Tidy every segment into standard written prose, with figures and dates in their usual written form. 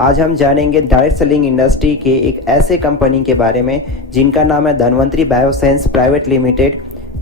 आज हम जानेंगे डायरेक्ट सेलिंग इंडस्ट्री के एक ऐसे कंपनी के बारे में जिनका नाम है धन्वंतरी बायोसाइंस प्राइवेट लिमिटेड,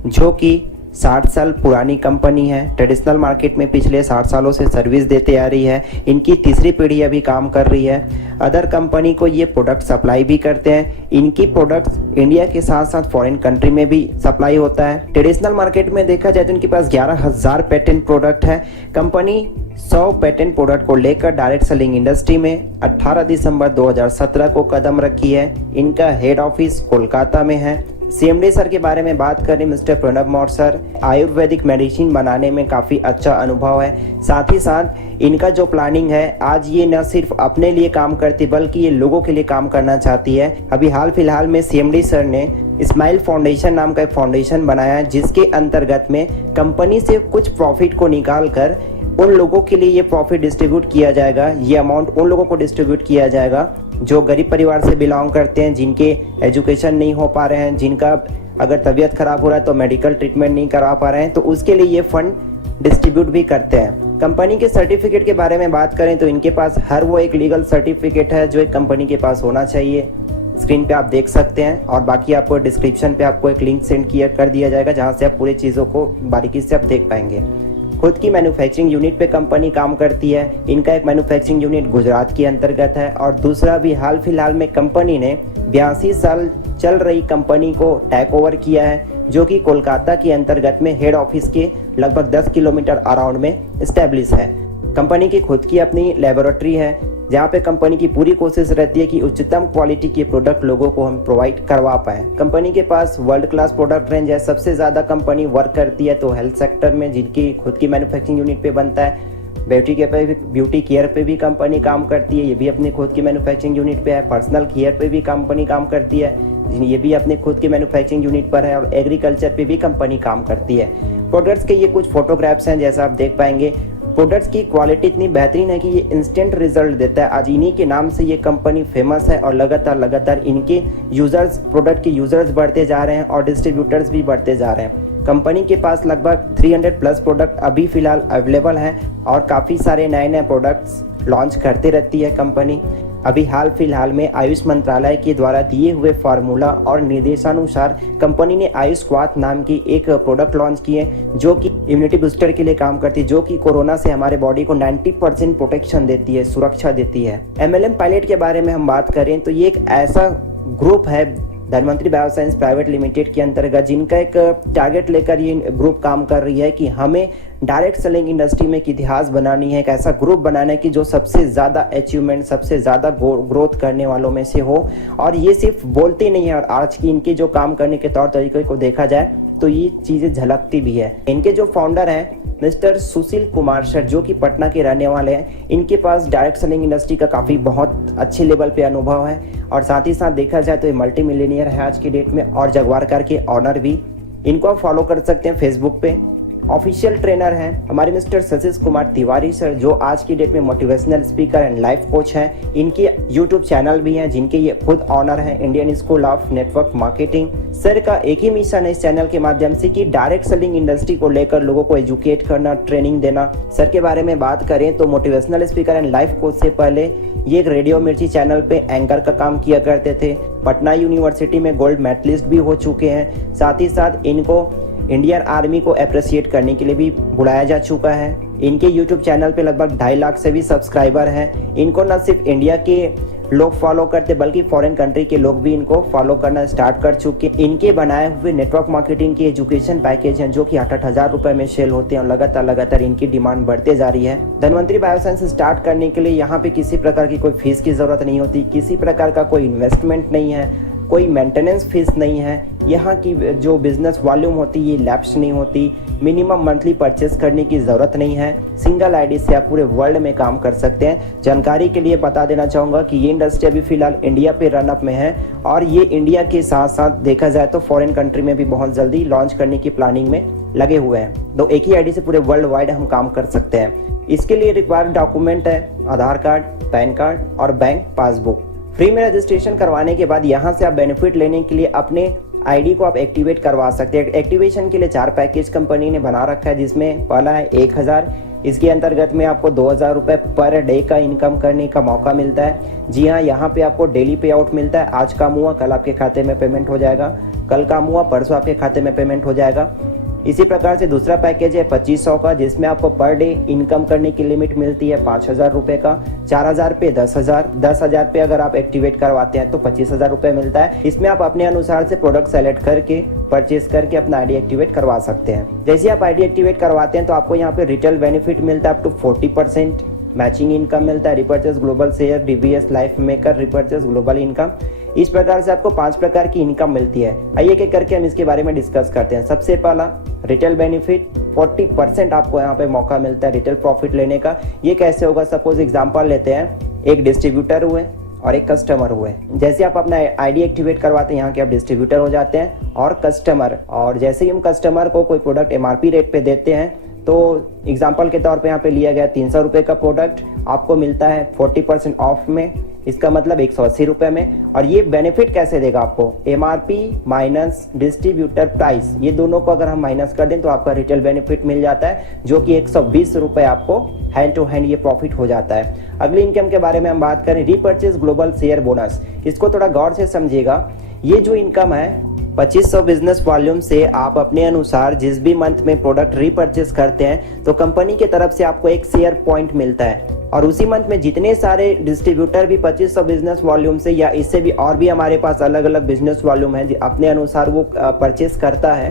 जो कि 60 साल पुरानी कंपनी है। ट्रेडिशनल मार्केट में पिछले 60 सालों से सर्विस देते आ रही है। इनकी तीसरी पीढ़ी अभी काम कर रही है। अदर कंपनी को ये प्रोडक्ट सप्लाई भी करते हैं। इनकी प्रोडक्ट्स इंडिया के साथ साथ फॉरेन कंट्री में भी सप्लाई होता है। ट्रेडिशनल मार्केट में देखा जाए तो इनके पास 11,000 पेटेंट प्रोडक्ट है। कंपनी 100 पेटेंट प्रोडक्ट को लेकर डायरेक्ट सेलिंग इंडस्ट्री में 18 दिसंबर 2017 को कदम रखी है। इनका हेड ऑफिस कोलकाता में है। सीएमडी सर के बारे में बात करें, mister Pranab Maurya sir, Ayurvedic medicine बनाने में काफ़ी अच्छा अनुभव है। साथ ही साथ इनका जो प्लानिंग है, आज ये न सिर्फ अपने लिए काम करती बल्कि ये लोगों के लिए काम करना चाहती है। अभी हाल फिलहाल में सीएमडी सर ने स्माइल फाउंडेशन नाम का एक फाउंडेशन बनाया है, जिसके अंतर्गत में कंपनी से कुछ प्रॉफिट को निकाल कर उन लोगों के लिए ये प्रॉफिट डिस्ट्रीब्यूट किया जाएगा। ये अमाउंट उन लोगों को डिस्ट्रीब्यूट किया जाएगा जो गरीब परिवार से बिलोंग करते हैं, जिनके एजुकेशन नहीं हो पा रहे हैं, जिनका अगर तबीयत खराब हो रहा है तो मेडिकल ट्रीटमेंट नहीं करा पा रहे हैं, तो उसके लिए ये फंड डिस्ट्रीब्यूट भी करते हैं। कंपनी के सर्टिफिकेट के बारे में बात करें तो इनके पास हर वो एक लीगल सर्टिफिकेट है जो एक कंपनी के पास होना चाहिए। स्क्रीन पे आप देख सकते हैं, और बाकी आपको डिस्क्रिप्शन पे आपको एक लिंक सेंड कर दिया जाएगा, जहां से आप पूरी चीज़ों को बारीकी से आप देख पाएंगे। खुद की मैन्युफैक्चरिंग यूनिट पे कंपनी काम करती है। इनका एक मैन्युफैक्चरिंग यूनिट गुजरात के अंतर्गत है, और दूसरा भी हाल फिलहाल में कंपनी ने 82 साल चल रही कंपनी को टेक ओवर किया है, जो कि कोलकाता के अंतर्गत में हेड ऑफिस के लगभग 10 किलोमीटर अराउंड में स्टैब्लिश है। कंपनी की खुद की अपनी लेबोरेटरी है, जहाँ पे कंपनी की पूरी कोशिश रहती है कि उच्चतम क्वालिटी के प्रोडक्ट लोगों को हम प्रोवाइड करवा पाएं। कंपनी के पास वर्ल्ड क्लास प्रोडक्ट रेंज है। सबसे ज़्यादा कंपनी वर्क करती है तो हेल्थ सेक्टर में, जिनकी खुद की मैन्युफैक्चरिंग यूनिट पे बनता है। ब्यूटी केयर पे भी कंपनी काम करती है, ये भी अपनी खुद की मैन्युफैक्चरिंग यूनिट पे है। पर्सनल केयर पे भी कंपनी काम करती है, ये भी अपने खुद की मैन्युफैक्चरिंग यूनिट पर है। और एग्रीकल्चर पे भी कंपनी काम करती है। प्रोडक्ट्स के ये कुछ फोटोग्राफ्स हैं, जैसा आप देख पाएंगे। प्रोडक्ट्स की क्वालिटी इतनी बेहतरीन है कि ये इंस्टेंट रिजल्ट देता है। आज इन्हीं के नाम से ये कंपनी फेमस है, और लगातार इनके यूजर्स, प्रोडक्ट के यूजर्स बढ़ते जा रहे हैं और डिस्ट्रीब्यूटर्स भी बढ़ते जा रहे हैं। कंपनी के पास लगभग 300 प्लस प्रोडक्ट अभी फिलहाल अवेलेबल हैं, और काफ़ी सारे नए प्रोडक्ट्स लॉन्च करते रहती है कंपनी। अभी हाल फिलहाल में आयुष मंत्रालय के द्वारा दिए हुए फार्मूला और निर्देशानुसार कंपनी ने आयुष क्वाथ नाम की एक प्रोडक्ट लॉन्च किए, जो कि इम्यूनिटी बूस्टर के लिए काम करती है, जो कि कोरोना से हमारे बॉडी को 90% प्रोटेक्शन देती है, सुरक्षा देती है। MLM पायलट के बारे में हम बात करें तो ये एक ऐसा ग्रुप है धन्वंतरी बायोसाइंस प्राइवेट लिमिटेड के अंतर्गत, जिनका एक टारगेट लेकर ये ग्रुप काम कर रही है कि हमें डायरेक्ट सेलिंग इंडस्ट्री में एक इतिहास बनानी है, एक ऐसा ग्रुप बनाना है कि जो सबसे ज़्यादा अचीवमेंट, सबसे ज़्यादा ग्रोथ करने वालों में से हो। और ये सिर्फ बोलते नहीं है, और आज की इनके जो काम करने के तौर तरीके को देखा जाए तो ये चीज़ें झलकती भी है। इनके जो फाउंडर हैं मिस्टर सुशील कुमार सर, जो कि पटना के रहने वाले हैं, इनके पास डायरेक्ट सेलिंग इंडस्ट्री का काफ़ी बहुत अच्छे लेवल पे अनुभव है, और साथ ही साथ देखा जाए तो ये मल्टी मिलियनियर है आज की डेट में, और जगवार कार के ऑनर भी। इनको आप फॉलो कर सकते हैं फेसबुक पे। ऑफिशियल ट्रेनर हैं हमारे मिस्टर सतीश कुमार तिवारी सर, जो आज की डेट में motivational speaker and life coach हैं। इनके यूट्यूब चैनल भी हैं, जिनके ये खुद ऑनर हैं, Indian school of network marketing. Sir का एक ही मिशन है इस चैनल के माध्यम से कि डायरेक्ट सेलिंग इंडस्ट्री को लेकर लोगों को एजुकेट करना, ट्रेनिंग देना। सर के बारे में बात करें तो motivational speaker and life coach से पहले ये एक रेडियो मिर्ची चैनल पे एंकर का काम किया करते थे। पटना यूनिवर्सिटी में गोल्ड मेडलिस्ट भी हो चुके हैं। साथ ही साथ इनको इंडियन आर्मी को अप्रिशिएट करने के लिए भी बुलाया जा चुका है। इनके यूट्यूब चैनल पे लगभग 2.5 लाख से भी सब्सक्राइबर हैं। इनको न सिर्फ इंडिया के लोग फॉलो करते बल्कि फॉरेन कंट्री के लोग भी इनको फॉलो करना स्टार्ट कर चुके। इनके बनाए हुए नेटवर्क मार्केटिंग के एजुकेशन पैकेज हैं, जो कि 8,000 रुपए में सेल होते हैं, और लगातार इनकी डिमांड बढ़ते जा रही है। धन्वंतरी बायोसाइंस स्टार्ट करने के लिए यहाँ पे किसी प्रकार की कोई फीस की जरूरत नहीं होती, किसी प्रकार का कोई इन्वेस्टमेंट नहीं है, कोई मेंटेनेंस फीस नहीं है। यहाँ की जो बिजनेस वॉल्यूम होती है ये लैप्स नहीं होती। मिनिमम मंथली परचेस करने की ज़रूरत नहीं है। सिंगल आईडी से आप पूरे वर्ल्ड में काम कर सकते हैं। जानकारी के लिए बता देना चाहूँगा कि ये इंडस्ट्री अभी फिलहाल इंडिया पे रनअप में है, और ये इंडिया के साथ साथ देखा जाए तो फॉरेन कंट्री में भी बहुत जल्दी लॉन्च करने की प्लानिंग में लगे हुए हैं। तो एक ही आईडी से पूरे वर्ल्ड वाइड हम काम कर सकते हैं। इसके लिए रिक्वायर्ड डॉक्यूमेंट है आधार कार्ड, पैन कार्ड और बैंक पासबुक। फ्री में रजिस्ट्रेशन करवाने के बाद यहाँ से आप बेनिफिट लेने के लिए अपने आईडी को आप एक्टिवेट करवा सकते हैं। एक्टिवेशन के लिए 4 पैकेज कंपनी ने बना रखा है, जिसमें पहला है 1,000, इसके अंतर्गत में आपको 2000 रुपये पर डे का इनकम करने का मौका मिलता है। जी हाँ, यहाँ पे आपको डेली पे आउट मिलता है। आज काम हुआ कल आपके खाते में पेमेंट हो जाएगा, कल काम हुआ परसों आपके खाते में पेमेंट हो जाएगा। इसी प्रकार से दूसरा पैकेज है 2500 का, जिसमें आपको पर डे इनकम करने की लिमिट मिलती है 5000 रुपये का। 4000 पे 10,000, 10,000 पे अगर आप एक्टिवेट करवाते हैं तो 25,000 रुपये मिलता है। इसमें आप अपने अनुसार से प्रोडक्ट सेलेक्ट करके परचेज करके अपना आईडी एक्टिवेट करवा सकते हैं। जैसे आप आईडी एक्टिवेट करवाते हैं तो आपको यहाँ पे रिटेल बेनिफिट मिलता है अप टू 40%, मैचिंग इनकम मिलता है, repurchase global share, DVS life maker, repurchase global income. इस प्रकार से आपको 5 प्रकार की इनकम मिलती है। आइए एक करके हम इसके बारे में डिस्कस करते हैं। सबसे पहला रिटेल बेनिफिट, 40% आपको यहाँ पे मौका मिलता है रिटेल प्रॉफिट लेने का। ये कैसे होगा? सपोज एग्जांपल लेते हैं, एक डिस्ट्रीब्यूटर हुए और एक कस्टमर हुए। जैसे आप अपना आईडी एक्टिवेट करवाते हैं, यहाँ के आप डिस्ट्रीब्यूटर हो जाते हैं और कस्टमर। और जैसे ही हम कस्टमर को कोई प्रोडक्ट एमआरपी रेट पे देते हैं तो एग्जाम्पल के तौर पे यहाँ पे लिया गया 300 रुपये का प्रोडक्ट आपको मिलता है 40% ऑफ में, इसका मतलब 180 रुपये में। और ये बेनिफिट कैसे देगा आपको? एमआरपी माइनस डिस्ट्रीब्यूटर प्राइस, ये दोनों को अगर हम माइनस कर दें तो आपका रिटेल बेनिफिट मिल जाता है, जो कि 120 रुपये आपको हैंड टू हैंड ये प्रॉफिट हो जाता है। अगली इनकम के बारे में हम बात करें, रीपर्चेज ग्लोबल शेयर बोनस। इसको थोड़ा गौर से समझिएगा। ये जो इनकम है 2500 बिजनेस वॉल्यूम से आप अपने अनुसार जिस भी मंथ में प्रोडक्ट रीपर्चेस करते हैं तो कंपनी की तरफ से आपको एक शेयर पॉइंट मिलता है। और उसी मंथ में जितने सारे डिस्ट्रीब्यूटर भी 2500 बिजनेस वॉल्यूम से या इससे भी और भी हमारे पास अलग अलग बिजनेस वॉल्यूम है अपने अनुसार वो परचेस करता है,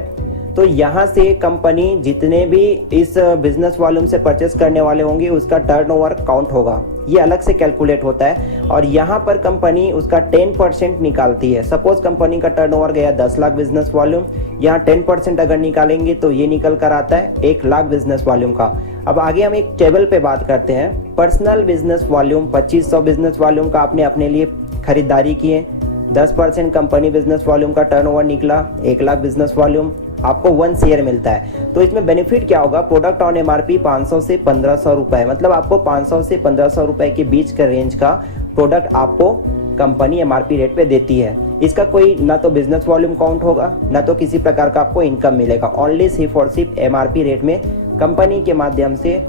तो यहाँ से कंपनी जितने भी इस बिजनेस वॉल्यूम से परचेस करने वाले होंगे उसका टर्नओवर काउंट होगा। ये अलग से कैलकुलेट होता है और यहाँ पर कंपनी उसका 10% निकालती है। सपोज कंपनी का टर्नओवर गया 10 लाख बिजनेस वॉल्यूम, यहाँ 10% अगर निकालेंगे तो ये निकल कर आता है 1 लाख बिजनेस वॉल्यूम का। अब आगे हम एक टेबल पे बात करते हैं। Personal business volume 2500 business volume का आपने अपने लिए खरीदारी किए, 10% कंपनी बिजनेस वॉल्यूम का टर्नओवर निकला 1 लाख बिजनेस वॉल्यूम, आपको 1 शेयर मिलता है। तो इसमें बेनिफिट क्या होगा? प्रोडक्ट ऑन एमआरपी 500 से 1500 रुपए, मतलब आपको 500 से 1500 रुपए के बीच का रेंज का प्रोडक्ट आपको कंपनी एमआरपी रेट पे देती है। इसका कोई ना तो बिजनेस वॉल्यूम काउंट होगा ना तो किसी प्रकार का आपको इनकम मिलेगा। ओनली सिर्फ और सिर्फ एमआरपी रेट में कंपनी के माध्यम से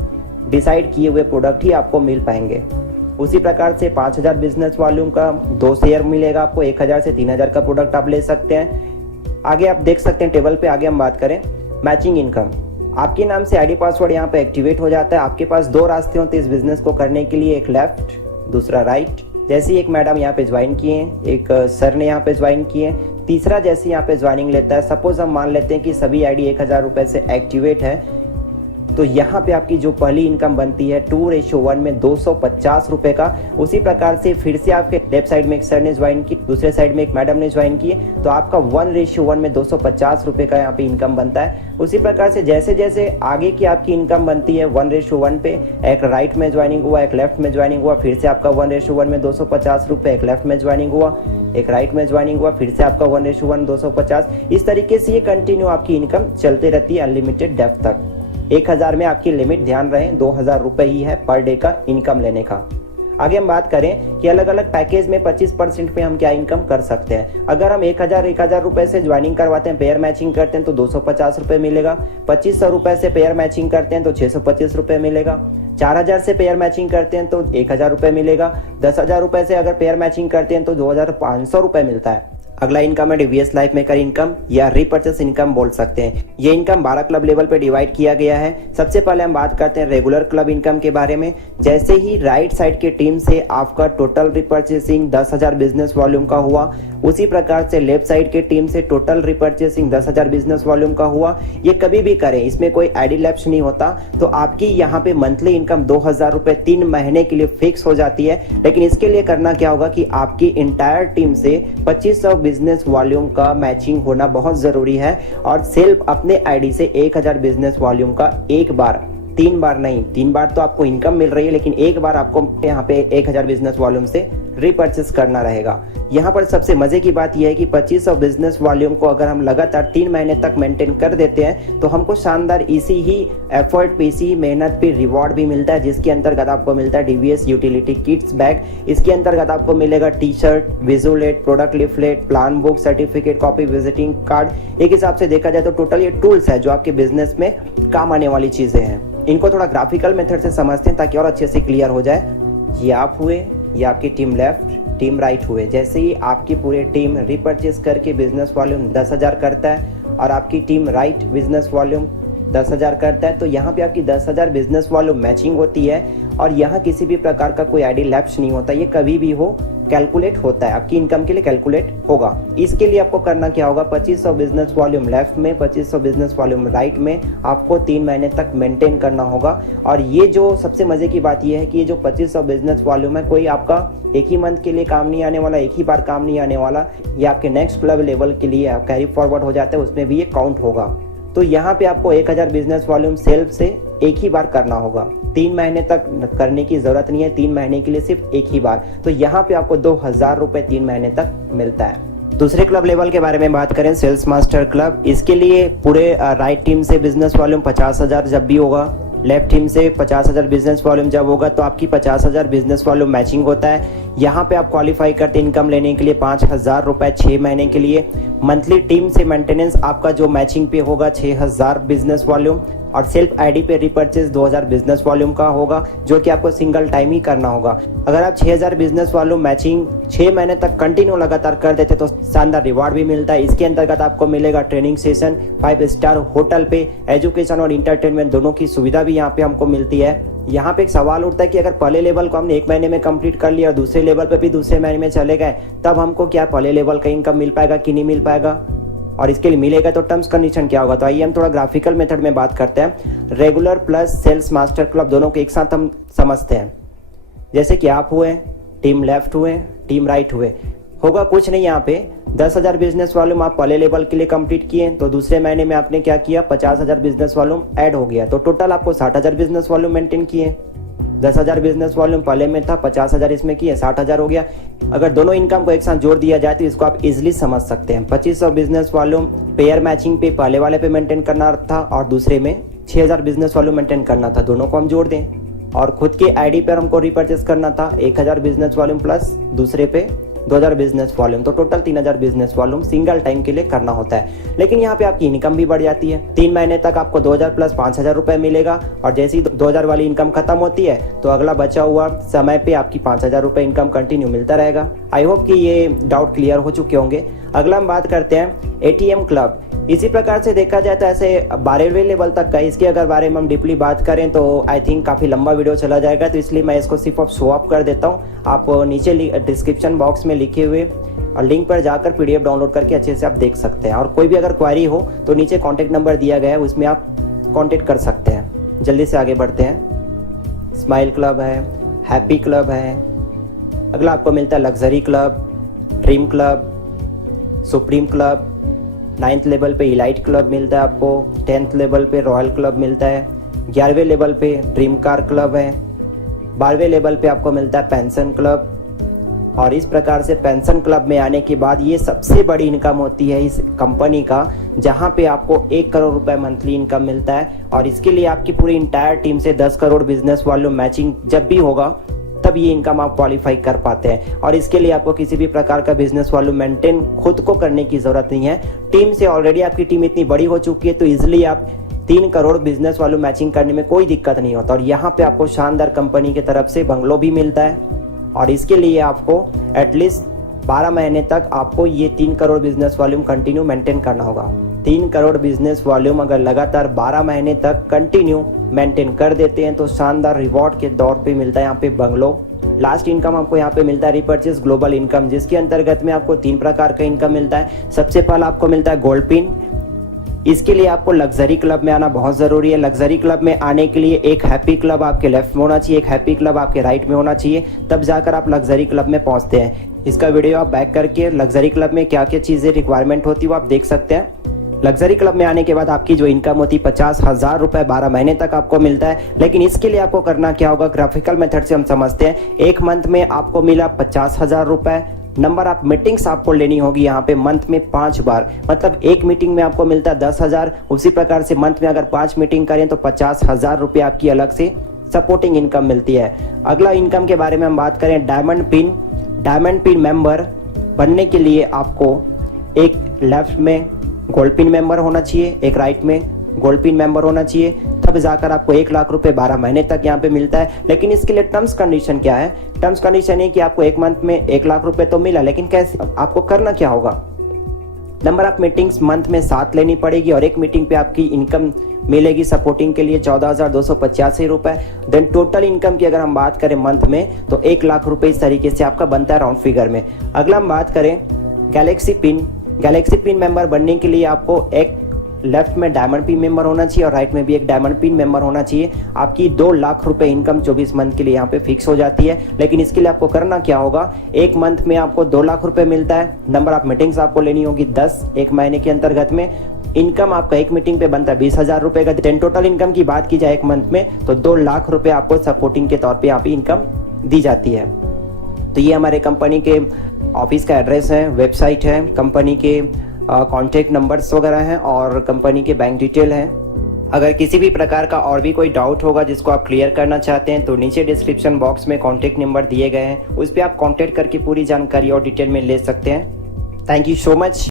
डिसाइड किए हुए प्रोडक्ट ही आपको मिल पाएंगे। उसी प्रकार से 5000 बिजनेस वॉल्यूम का 2 शेयर मिलेगा आपको। 1000 से 3000 का प्रोडक्ट आप ले सकते हैं। आगे आप देख सकते हैं टेबल पे। आगे हम बात करें मैचिंग इनकम। आपके नाम से आईडी पासवर्ड यहाँ पे एक्टिवेट हो जाता है। आपके पास 2 रास्ते होते हैं इस बिजनेस को करने के लिए, एक लेफ्ट दूसरा राइट। जैसे एक मैडम यहाँ पे ज्वाइन किए, एक सर ने यहाँ पे ज्वाइन किए, तीसरा जैसे यहाँ पे ज्वाइनिंग लेता है। सपोज हम मान लेते हैं कि सभी आईडी 1000 रुपए से एक्टिवेट है, तो यहाँ पे आपकी जो पहली इनकम बनती है 2:1 में 250 रुपए का। उसी प्रकार से फिर से आपके लेफ्ट साइड में एक सर ने ज्वाइन की, दूसरे साइड में एक मैडम ने ज्वाइन की, तो आपका 1:1 में 250 रुपए का यहाँ पे इनकम बनता है। उसी प्रकार से जैसे जैसे आगे की आपकी इनकम बनती है 1:1 पे, एक राइट में ज्वाइनिंग हुआ, एक लेफ्ट में ज्वाइनिंग हुआ, फिर से आपका 1:1 में 250 रुपए, एक लेफ्ट में ज्वाइनिंग हुआ, एक राइट में ज्वाइनिंग हुआ, फिर से आपका 1:1 250। इस तरीके से ये कंटिन्यू आपकी इनकम चलते रहती है अनलिमिटेड डेप्थ तक। 1000 में आपकी लिमिट ध्यान रहे 2000 रुपए ही है पर डे का इनकम लेने का। आगे हम बात करें कि अलग अलग पैकेज में 25% पे हम क्या इनकम कर सकते हैं। अगर हम 1000 रुपए से ज्वाइनिंग करवाते हैं, पेयर मैचिंग करते हैं तो 250 रुपए मिलेगा। 2500 रुपए से पेयर मैचिंग करते हैं तो 625 रुपए मिलेगा। 4000 से पेयर मैचिंग करते हैं तो 1000 रुपए मिलेगा। 10,000 रुपए से अगर पेयर मैचिंग करते हैं तो 2500 रुपए मिलता है। अगला इनकम है डीवीएस लाइफ मेकर इनकम या रीपर्चेस इनकम बोल सकते हैं। ये इनकम 12 क्लब लेवल पे डिवाइड किया गया है। सबसे पहले हम बात करते हैं रेगुलर क्लब इनकम के बारे में। जैसे ही राइट साइड की टीम से आपका टोटल रिपर्चेसिंग 10,000 बिजनेस वॉल्यूम का हुआ, उसी प्रकार से लेफ्ट साइड की टीम से टोटल रिपर्चेसिंग 10,000 बिजनेस वॉल्यूम का हुआ। ये कभी भी करें, इसमें कोई आईडी लैप्स नहीं होता। तो आपकी यहाँ पे मंथली इनकम 2000 रुपए 3 महीने के लिए फिक्स हो जाती है। लेकिन इसके लिए करना क्या होगा कि आपकी इंटायर टीम से 2500 बिजनेस वॉल्यूम का मैचिंग होना बहुत जरूरी है और सिर्फ अपने आईडी से 1000 बिजनेस वॉल्यूम का एक बार, 3 बार नहीं, 3 बार तो आपको इनकम मिल रही है लेकिन एक बार आपको यहाँ पे 1000 बिजनेस वॉल्यूम से रीपर्चेस करना रहेगा। यहाँ पर सबसे मजे की बात यह है कि 2500 बिजनेस वॉल्यूम को अगर हम लगातार 3 महीने तक मेंटेन कर देते हैं तो हमको शानदार इसी ही एफर्ट पे, इसी मेहनत पे रिवॉर्ड भी मिलता है, जिसके अंतर्गत आपको मिलता है डीवीएस यूटिलिटी किट्स बैग। इसके अंतर्गत आपको मिलेगा टी शर्ट, विजुअलेट, product leaflet, plan book, certificate copy, visiting card. एक हिसाब से देखा जाए तो टोटल ये टूल्स है जो आपके बिजनेस में काम आने वाली चीजें हैं। इनको थोड़ा ग्राफिकल मेथड से समझते हैं ताकि और अच्छे से क्लियर हो जाए। ये आप हुए, ये आपकी टीम लेफ्ट, टीम राइट हुए। जैसे ही आपकी पूरी टीम रीपर्चेस करके बिजनेस वॉल्यूम 10,000 करता है और आपकी टीम राइट बिजनेस वॉल्यूम 10,000 करता है, तो यहाँ पे आपकी 10,000 बिजनेस वॉल्यूम मैचिंग होती है और यहाँ किसी भी प्रकार का कोई आईडी लैप्स नहीं होता। ये कभी भी हो कैलकुलेट होता है, आपकी इनकम के लिए कैलकुलेट होगा। इसके लिए आपको करना क्या होगा, 2500 बिजनेस वॉल्यूम लेफ्ट में, 2500 बिजनेस वॉल्यूम राइट में आपको 3 महीने तक मेंटेन करना होगा। और ये जो सबसे मजे की बात ये है कि ये जो 2500 बिजनेस वॉल्यूम है, कोई आपका एक ही मंथ के लिए काम नहीं आने वाला, एक ही बार काम नहीं आने वाला। ये आपके नेक्स्ट क्लब लेवल के लिए कैरी फॉरवर्ड हो जाता है, उसमें भी ये काउंट होगा। तो यहाँ पे आपको 1000 बिजनेस वॉल्यूम सेल्फ से एक ही बार करना होगा, 3 महीने तक करने की जरूरत नहीं है, 3 महीने के लिए सिर्फ एक ही बार। तो यहाँ पे आपको 2000 रुपए 3 महीने तक मिलता है। दूसरे क्लब लेवल के बारे में बात करें, सेल्स मास्टर क्लब, इसके लिए पूरे राइट टीम से बिजनेस वॉल्यूम 50,000 जब भी होगा, लेफ्ट टीम से 50,000 बिजनेस वॉल्यूम जब होगा, तो आपकी 50,000 बिजनेस वॉल्यूम मैचिंग होता है। यहाँ पे आप क्वालिफाई करते इनकम लेने के लिए 5,000 रुपए 6 महीने के लिए। मंथली टीम से मेंटेनेंस आपका जो मैचिंग पे होगा 6,000 बिजनेस वॉल्यूम, और सेल्फ आईडी पे रिपर्चेस 2000 बिजनेस वॉल्यूम का होगा, जो कि आपको सिंगल टाइम ही करना होगा। अगर आप 6000 बिजनेस वॉल्यूम मैचिंग 6 महीने तक कंटिन्यू लगातार कर देते तो शानदार रिवार्ड भी मिलता है। इसके अंतर्गत आपको मिलेगा ट्रेनिंग सेशन, 5 स्टार होटल पे, एजुकेशन और इंटरटेनमेंट दोनों की सुविधा भी यहाँ पे हमको मिलती है। यहाँ पे एक सवाल उठता है कि अगर पहले लेवल को हमने 1 महीने में कंप्लीट कर लिया और दूसरे लेवल पे भी दूसरे महीने में चले गए, तब हमको क्या पहले लेवल का इनकम मिल पाएगा कि नहीं मिल पाएगा, और इसके लिए मिलेगा तो टर्म्स कंडीशन क्या होगा। तो आइए हम थोड़ा ग्राफिकल मेथड में बात करते हैं। Regular plus sales master club दोनों को एक साथ हम समझते हैं। जैसे कि आप हुए, टीम लेफ्ट हुए, टीम राइट हुए, होगा कुछ नहीं। यहाँ पे 10,000 बिजनेस वॉल्यूम आप पहले लेवल के लिए कंप्लीट किए, तो दूसरे महीने में आपने क्या किया, 50,000 बिजनेस वॉल्यूम ऐड हो गया, तो टोटल आपको 60,000 बिजनेस वॉल्यूम मेंटेन किए। 10,000 बिजनेस वॉल्यूम पहले में था, 50,000 इसमें किए, 60,000 हो गया। अगर दोनों इनकम को एक साथ जोड़ दिया जाए तो इसको आप इजीली समझ सकते हैं। 2500 बिजनेस वॉल्यूम पेयर मैचिंग पे पहले वाले पे मेंटेन करना था और दूसरे में 6000 बिजनेस वॉल्यूम मेंटेन करना था, दोनों को हम जोड़ दें। और खुद के आईडी पर हमको रिपर्चेस करना था 1000 बिजनेस वॉल्यूम प्लस दूसरे पे 2000 बिजनेस वॉल्यूम, तो total 3000 business volume single time के लिए करना होता है। लेकिन यहाँ पे आपकी इनकम भी बढ़ जाती है। 3 महीने तक आपको 2000 प्लस 5000 रुपए मिलेगा, और जैसे ही 2000 वाली इनकम खत्म होती है तो अगला बचा हुआ समय पे आपकी 5000 रुपए इनकम कंटिन्यू मिलता रहेगा। आई होप कि ये डाउट क्लियर हो चुके होंगे। अगला हम बात करते हैं एटीएम क्लब। इसी प्रकार से देखा जाए तो ऐसे 12वें लेवल तक का, इसके अगर बारे में हम डीपली बात करें तो आई थिंक काफ़ी लंबा वीडियो चला जाएगा, तो इसलिए मैं इसको सिर्फ अब शो अप कर देता हूँ। आप नीचे डिस्क्रिप्शन बॉक्स में लिखे हुए लिंक पर जाकर PDF डाउनलोड करके अच्छे से आप देख सकते हैं। और कोई भी अगर क्वेरी हो तो नीचे कॉन्टैक्ट नंबर दिया गया है, उसमें आप कॉन्टैक्ट कर सकते हैं। जल्दी से आगे बढ़ते हैं। स्माइल क्लब है, हैप्पी क्लब है। अगला आपको मिलता है luxury club, dream club, supreme club. 9th level पे इलाइट क्लब मिलता है आपको, 10th लेवल पे रॉयल क्लब मिलता है, 11वें लेवल पे ड्रीम कार क्लब है, 12वें लेवल पे आपको मिलता है पेंशन क्लब। और इस प्रकार से पेंशन क्लब में आने के बाद ये सबसे बड़ी इनकम होती है इस कंपनी का, जहाँ पे आपको 1 करोड़ रुपए मंथली इनकम मिलता है। और इसके लिए आपकी पूरी इंटायर टीम से 10 करोड़ बिजनेस वॉल्यूम मैचिंग जब भी होगा तब ये इनकम आप क्वालिफाई कर पाते हैं। और इसके लिए आपको किसी भी प्रकार का बिजनेस वॉल्यूम मेंटेन खुद को करने की जरूरत नहीं है। टीम से ऑलरेडी आपकी टीम इतनी बड़ी हो चुकी है, तो इजिली आप 3 करोड़ बिजनेस वॉल्यूम मैचिंग करने में कोई दिक्कत नहीं होता। और यहाँ पे आपको शानदार कंपनी की तरफ से बंगलो भी मिलता है, और इसके लिए आपको एटलीस्ट 12 महीने तक आपको ये 3 crore business volume continue maintain करना होगा। 3 करोड़ बिजनेस वॉल्यूम अगर लगातार 12 महीने तक कंटिन्यू मेंटेन कर देते हैं तो शानदार रिवॉर्ड के दौर पे मिलता है यहाँ पे बंगलो। लास्ट इनकम आपको यहाँ पे मिलता है रिपर्चेस ग्लोबल इनकम, जिसके अंतर्गत में आपको 3 प्रकार का इनकम मिलता है। सबसे पहला आपको मिलता है गोल्ड पिन। इसके लिए आपको लग्जरी क्लब में आना बहुत जरूरी है। लग्जरी क्लब में आने के लिए एक हैप्पी क्लब आपके लेफ्ट में होना चाहिए, एक हैप्पी क्लब आपके राइट में होना चाहिए, तब जाकर आप लग्जरी क्लब में पहुंचते हैं। इसका वीडियो आप बैक करके लग्जरी क्लब में क्या क्या चीजें रिक्वायरमेंट होती है वो आप देख सकते हैं। लग्जरी क्लब में आने के बाद आपकी जो इनकम होती है 50,000 रुपए 12 महीने तक आपको मिलता है। लेकिन इसके लिए आपको करना क्या होगा, ग्राफिकल मेथड से हम समझते हैं। 1 मंथ में आपको मिला 50,000 रुपए। नंबर ऑफ मीटिंग्स आपको लेनी होगी यहाँ पे मंथ में 5 बार, मतलब एक मीटिंग में आपको मिलता है 10,000। उसी प्रकार से मंथ में अगर 5 मीटिंग करें तो 50,000 रुपए आपकी अलग से सपोर्टिंग इनकम मिलती है। अगला इनकम के बारे में हम बात करें diamond pin. Diamond pin member बनने के लिए आपको एक लेफ्ट में गोल्ड पिन मेंबर होना चाहिए, एक राइट में गोल्ड पिन मेंबर होना चाहिए, तब तब जाकर आपको 1 लाख रुपए 12 महीने तक यहाँ पे मिलता है। लेकिन इसके लिए टर्म्स कंडीशन क्या है? टर्म्स कंडीशन ये कि आपको 1 मंथ में 1 लाख रुपए तो मिला, लेकिन कैसे? आपको करना क्या होगा? नंबर ऑफ मीटिंग्स मंथ में 7 लेनी पड़ेगी और एक मीटिंग पे आपकी इनकम मिलेगी सपोर्टिंग के लिए 14,285 रुपए। देन टोटल इनकम की अगर हम बात करें मंथ में तो 1 लाख रुपए इस तरीके से आपका बनता है राउंड फिगर में। अगला हम बात करें गैलेक्सी पिन मेंबर बनने के लिए आपको एक लेफ्ट में डायमंड पिन मेंबर होना चाहिए और राइट में भी एक डायमंड पिन मेंबर होना चाहिए। आपकी 2 लाख रुपए इनकम 24 मंथ के लिए यहाँ पे फिक्स हो जाती है। लेकिन इसके लिए आपको करना क्या होगा? एक मंथ में आपको 2 लाख रुपए मिलता है। नंबर ऑफ मीटिंग्स आपको लेनी होगी 10 एक महीने के अंतर्गत में। इनकम आपका एक मीटिंग पे बनता है 20,000 रुपए का। देन टोटल इनकम की बात की जाए एक मंथ में तो 2 लाख रुपए आपको सपोर्टिंग के तौर पे यहाँ पे इनकम दी जाती है। तो ये हमारे कंपनी के ऑफिस का एड्रेस है, वेबसाइट है, कंपनी के कॉन्टैक्ट नंबर्स वगैरह हैं और कंपनी के बैंक डिटेल हैं। अगर किसी भी प्रकार का और भी कोई डाउट होगा जिसको आप क्लियर करना चाहते हैं तो नीचे डिस्क्रिप्शन बॉक्स में कॉन्टैक्ट नंबर दिए गए हैं, उस पर आप कॉन्टैक्ट करके पूरी जानकारी और डिटेल में ले सकते हैं। Thank you so much.